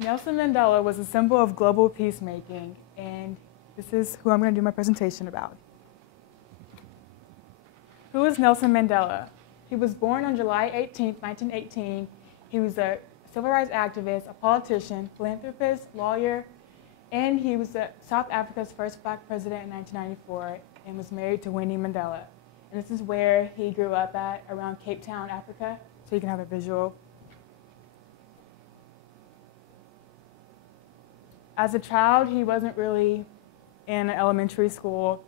Nelson Mandela was a symbol of global peacemaking, and this is who I'm going to do my presentation about. Who is Nelson Mandela? He was born on July 18, 1918. He was a civil rights activist, a politician, philanthropist, lawyer, and he was South Africa's first black president in 1994 and was married to Winnie Mandela. And this is where he grew up at, around Cape Town, Africa, so you can have a visual. As a child, he wasn't really in elementary school.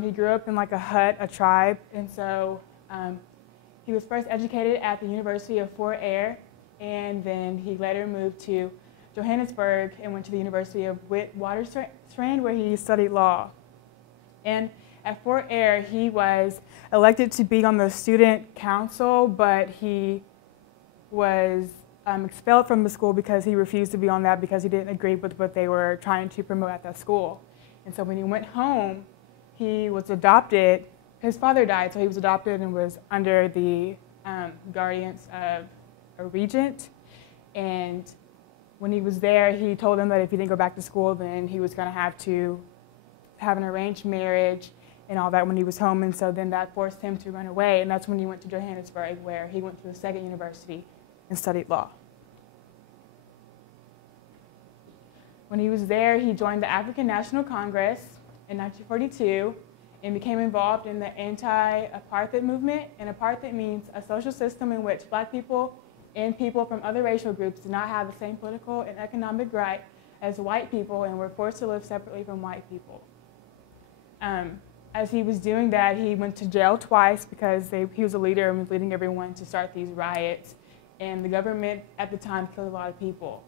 He grew up in like a hut, a tribe, and so he was first educated at the University of Fort Eyre, and then he later moved to Johannesburg and went to the University of Witwatersrand, where he studied law. And at Fort Eyre, he was elected to be on the student council, but he was expelled from the school because he refused to be on that because he didn't agree with what they were trying to promote at that school. And so when he went home, he was adopted. His father died, so he was adopted and was under the guardians of a regent. And when he was there, he told them that if he didn't go back to school, then he was going to have an arranged marriage and all that when he was home. And so then that forced him to run away. And that's when he went to Johannesburg, where he went to a second university and studied law. When he was there, he joined the African National Congress in 1942 and became involved in the anti-apartheid movement. And apartheid means a social system in which black people and people from other racial groups did not have the same political and economic right as white people and were forced to live separately from white people. As he was doing that, he went to jail twice because he was a leader and was leading everyone to start these riots. And the government at the time killed a lot of people.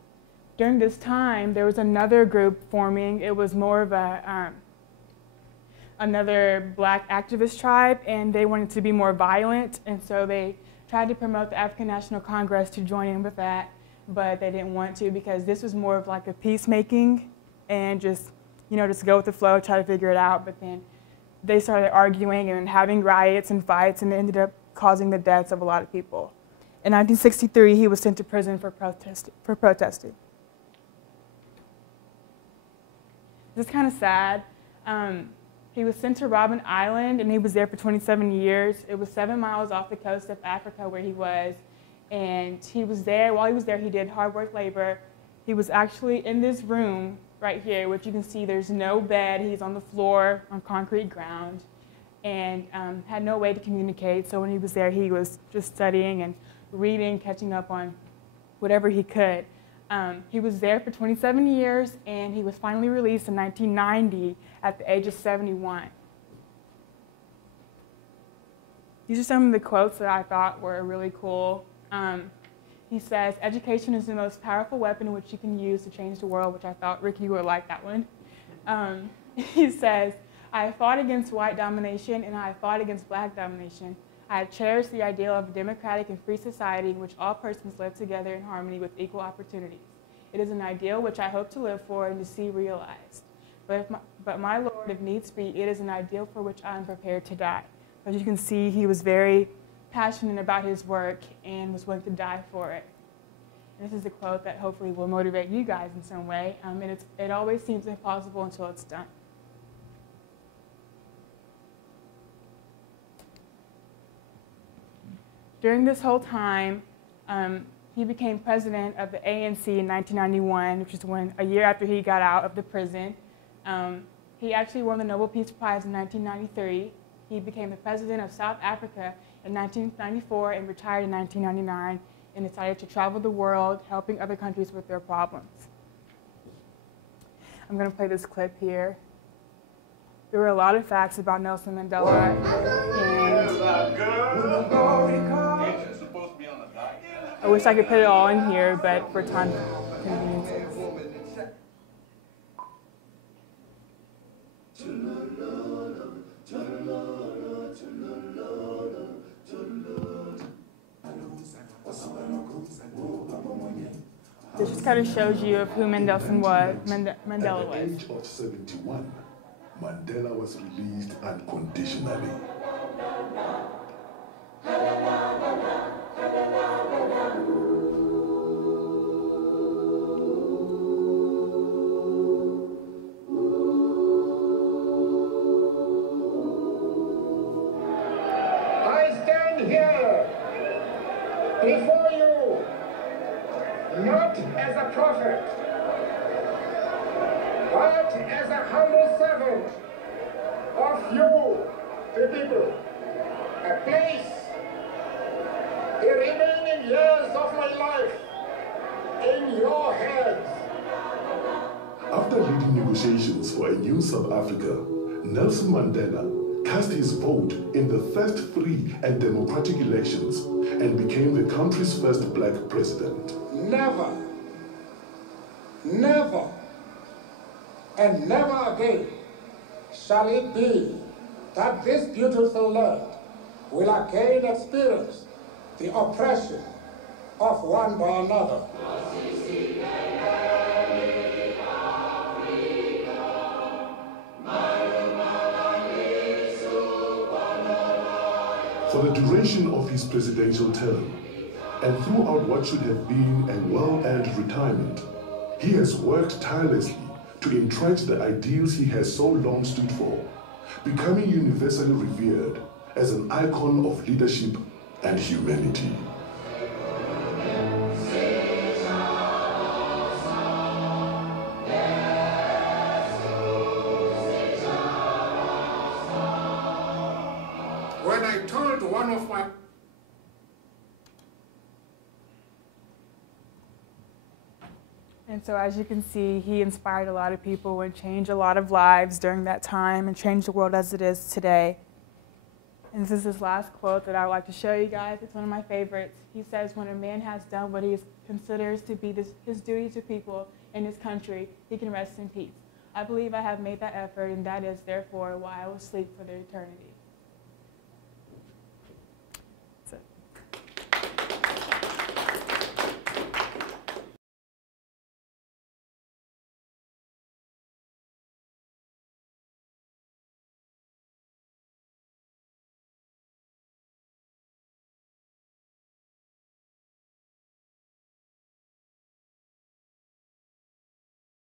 During this time, there was another group forming. It was more of another black activist tribe, and they wanted to be more violent, and so they tried to promote the African National Congress to join in with that, but they didn't want to because this was more of like a peacemaking and just go with the flow, try to figure it out. But then they started arguing and having riots and fights, and it ended up causing the deaths of a lot of people. In 1963, he was sent to prison for protesting. This is kind of sad. He was sent to Robben Island, and he was there for 27 years. It was 7 miles off the coast of Africa where he was. And he was there. While he was there, he did hard work labor. He was actually in this room right here, which you can see there's no bed. He's on the floor on concrete ground and had no way to communicate. So when he was there, he was just studying and reading, catching up on whatever he could. He was there for 27 years, and he was finally released in 1990 at the age of 71. These are some of the quotes that I thought were really cool. He says, "Education is the most powerful weapon which you can use to change the world," which I thought Ricky would like that one. He says, "I have fought against white domination, and I have fought against black domination. I have cherished the ideal of a democratic and free society in which all persons live together in harmony with equal opportunities. It is an ideal which I hope to live for and to see realized. But my Lord, if needs be, it is an ideal for which I am prepared to die." As you can see, he was very passionate about his work and was willing to die for it. And this is a quote that hopefully will motivate you guys in some way. And it always seems impossible until it's done. During this whole time, he became president of the ANC in 1991, which is a year after he got out of the prison. He actually won the Nobel Peace Prize in 1993. He became the president of South Africa in 1994 and retired in 1999 and decided to travel the world helping other countries with their problems. I'm going to play this clip here. There were a lot of facts about Nelson Mandela, and I wish I could put it all in here, but for time conveniences. This just kind of shows you of who Mandela was. At the age of 71, Mandela was released unconditionally. not as a prophet, but as a humble servant of you, the people. I place the remaining years of my life in your hands. After leading negotiations for a new South Africa, Nelson Mandela cast his vote in the first free and democratic elections and became the country's first black president. Never, never, and never again shall it be that this beautiful land will again experience the oppression of one by another. For the duration of his presidential term, and throughout what should have been a well-earned retirement, he has worked tirelessly to entrench the ideals he has so long stood for, becoming universally revered as an icon of leadership and humanity. When I told one of my And so as you can see, he inspired a lot of people and changed a lot of lives during that time and changed the world as it is today. And this is his last quote that I would like to show you guys. It's one of my favorites. He says, when a man has done what he considers to be his duty to people in his country, he can rest in peace. I believe I have made that effort, and that is therefore why I will sleep for the eternity.